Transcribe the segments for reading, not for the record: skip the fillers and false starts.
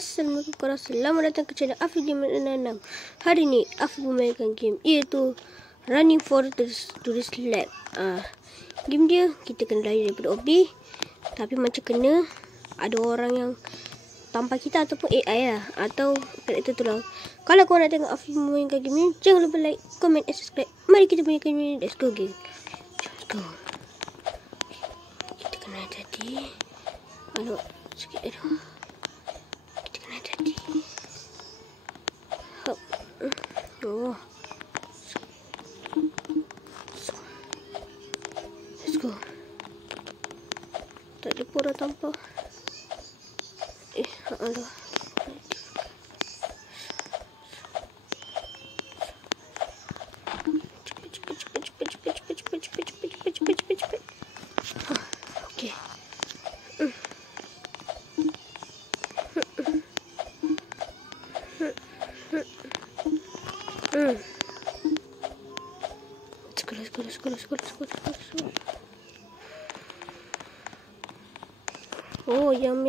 Assalamualaikum warahmatullahi wabarakatuh. Selamat datang ke channel Afi Game 66. Hari ni Afi memainkan game iaitu Running for Tourist Lab. Game dia kita kena lari daripada obby, tapi macam kena ada orang yang tanpa kita ataupun AI lah, atau karakter tu lah. Kalau korang nak tengok Afi memainkan game ni, jangan lupa like, comment and subscribe. Mari kita mainkan game ni. Let's go game. Let's go. Kita kena hati-hati. Aduh, sikit aduh. Oh. Let's go. Tak ada pura tanpa. Allah. Cepat. Okey. Sekolah. Oh, yang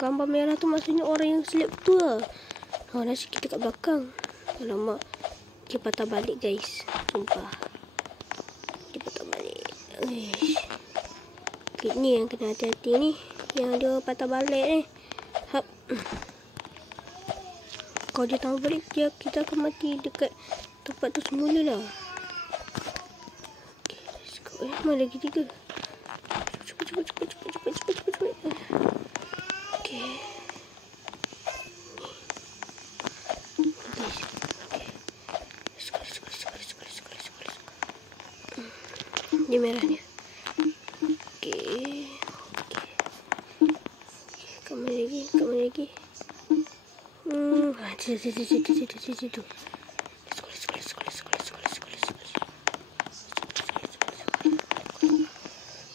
gambar merah tu maksudnya orang yang slip tu lah. Nasi kita kat belakang. Alamak. Dia patah balik guys. Sumpah. Dia patah balik. Ni yang kena hati-hati ni. Yang dia patah balik ni. Hap. Kalau dia tambah balik, kita akan mati dekat tempat tu semula lah. Okay, let's go. Mana lagi 3? Cepat. Okay. Let's go. Dia merah ni. Okay. Kamu lagi. Situ.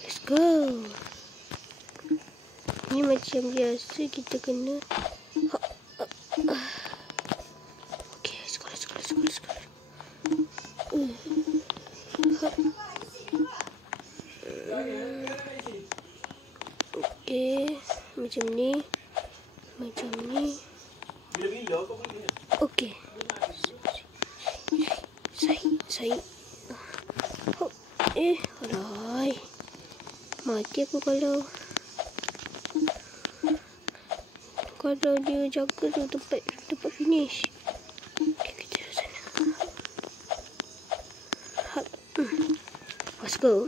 Let's go. Ni macam biasa kita kena. Okay, sekolah. Okay, macam ni. Okay. Saya. Alai. Mati aku kalau dia jaga tu tempat finish. Okay, kita ke sana. Let's go.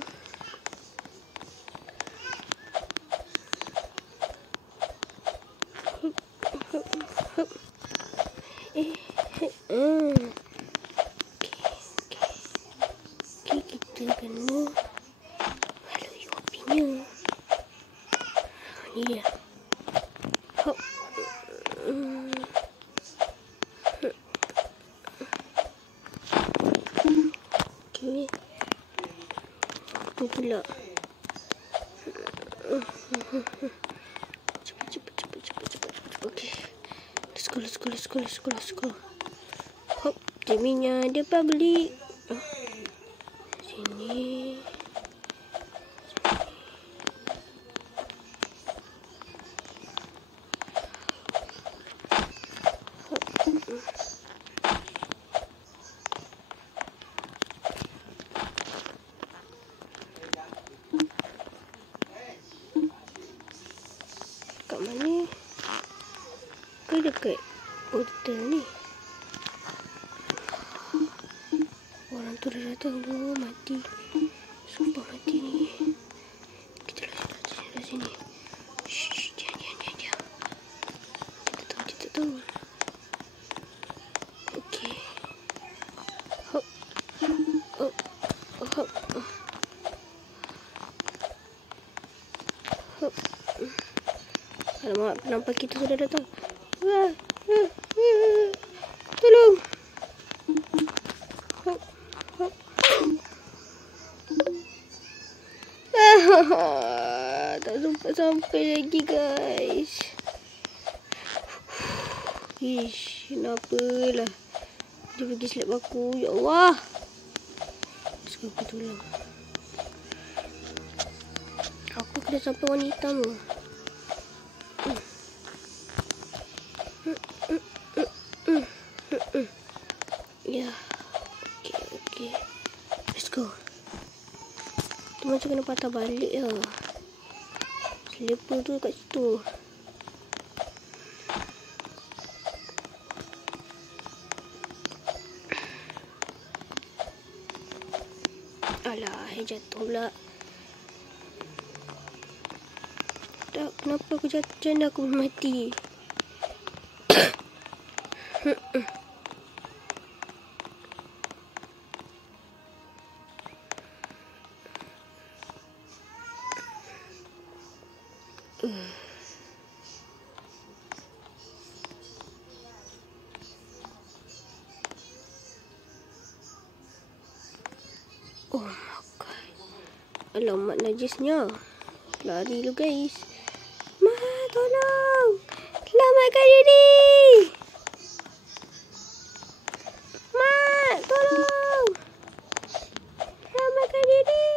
Okay, kita kena lalui hobinya. Ni dia. Okay. Itu pula. Cepat. Okay. Let's go. Hop, Timinya dia beli. Sini. Kat mana? Ke dekat hotel ni? Orang tu dah datang tu. Mati. Sumpah mati ni. Kita dah sini. Shh, jangan. Kita tahu. Okey. Hop. Alamak, penampak kita sudah datang. Tolong. Tak sampai lagi guys. Kenapa lah dia pergi slap aku. Ya Allah. Sekarang aku tolong. Aku kena sampai warna hitam tu. macam kena patah balik lah. Slipper tu kat situ. Alah, jatuh pula. Tak, kenapa aku jatuh? Macam mana aku boleh mati? Oh my god. Alamak, najisnya. Lari lu guys. Ma, tolong. Selamatkan diri. Ma, tolong. Selamatkan diri.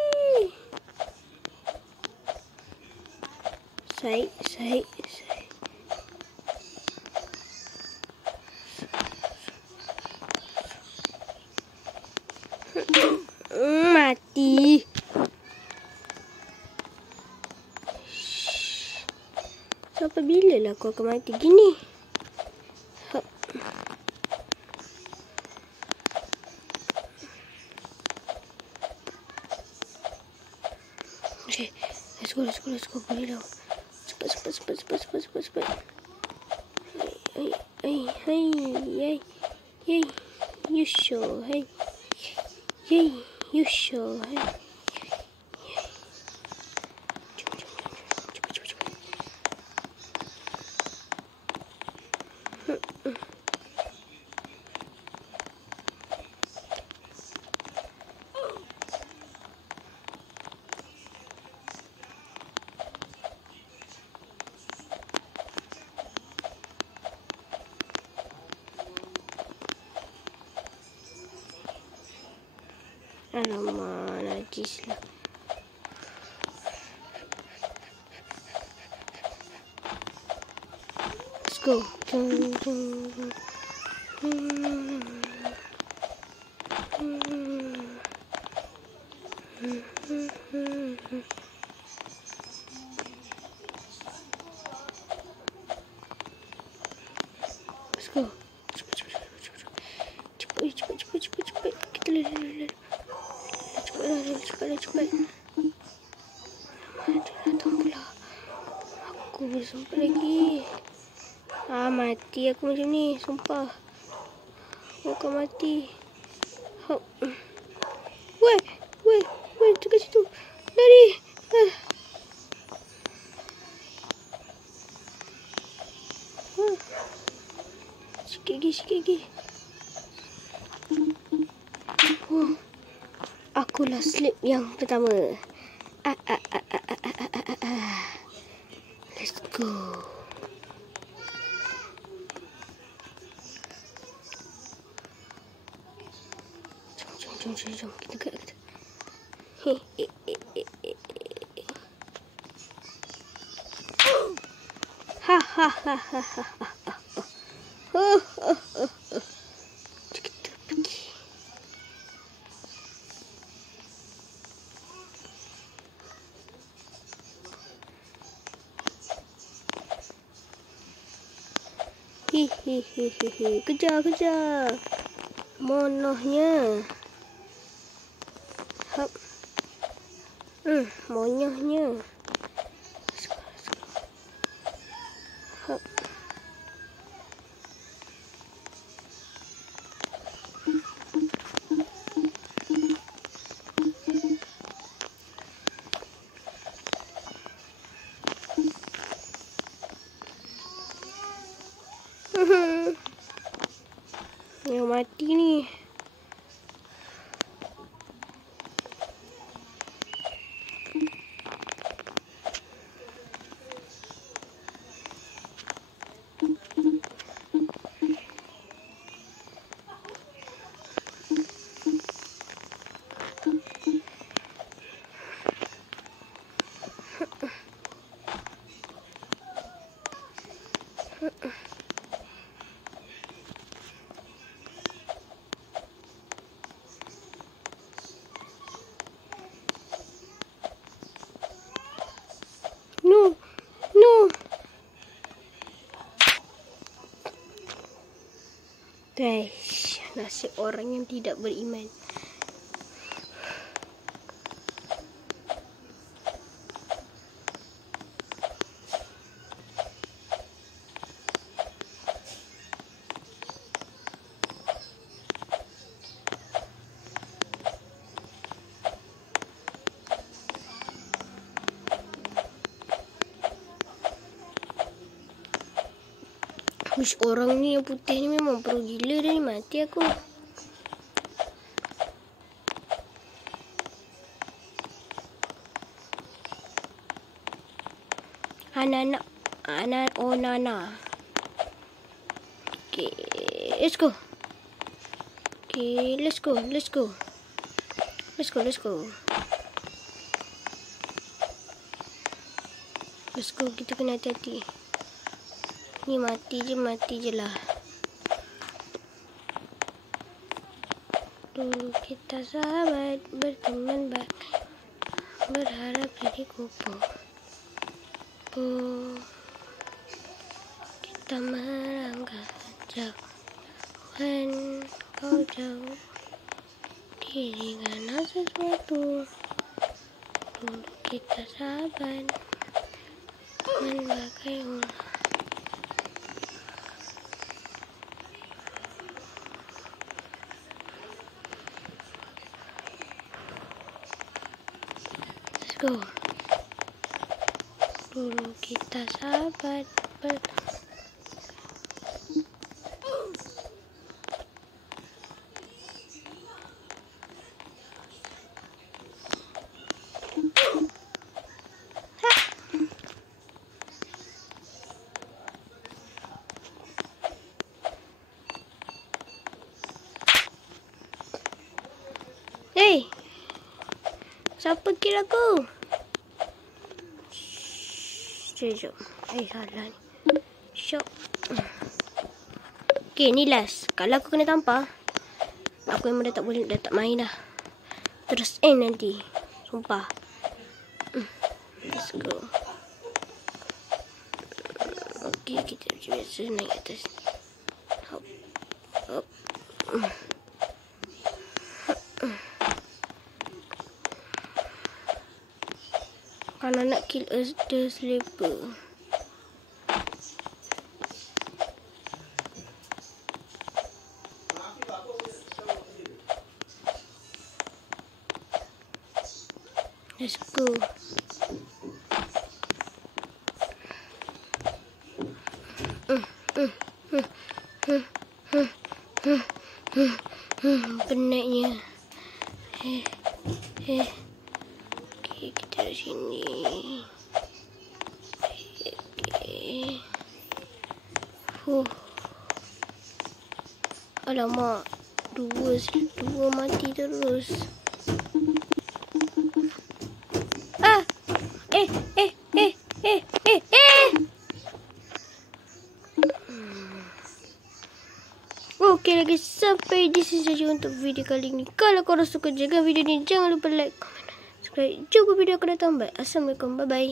Said. Mati. Sampai bila lah aku akan mati gini? Okay, let's go. Boleh dah. Cepat. Hey. You sure? Hey. You sure? Hey. Alamak, najis lah. Let's go. Let's go. Cepat. Kita lari. Cepat. Datang pula. Aku boleh sempat lagi. Mati aku macam ni. Sumpah. Aku akan mati. Weh. Dekat situ. Lari. Sikit lagi. Akulah slip yang pertama. Let's go. Jom. Kita gerak. Ha. Kita pergi. Kejar. Monohnya. Hop. Monyahnya. Hop. Yang mati ni. Guys, nasib orang yang tidak beriman. Ush, orang ni yang putih ni memang pro gila dah ni, mati aku. Nana. Okay, let's go. Okay, let's go. Let's go, kita kena hati-hati. Ni mati je lah. Dulu kita sahabat, berteman baik, berharap jadi kupu. Kita melangkah jauhan, kau jauh diri karena sesuatu. Dulu kita sahabat, teman bagai ular. Go. Dulu kita sahabat Hey, siapa kill aku? Sekejap. Salah ni. Syok. Okay, ni last. Kalau aku kena tampar, aku memang dah tak main dah. Terus end nanti. Sumpah. Let's go. Okay, kita biasa naik atas. Hop. Kalau nak kill the sleeper. Let's go. Penatnya. Okay, kita di sini. Okay. Alamak, dua mati terus. Okey lagi, sampai di sini saja untuk video kali ini. Kalau korang suka, jaga video ni, jangan lupa like, comment, subscribe. Jumpa video akan datang. Bye. Assalamualaikum. Bye bye.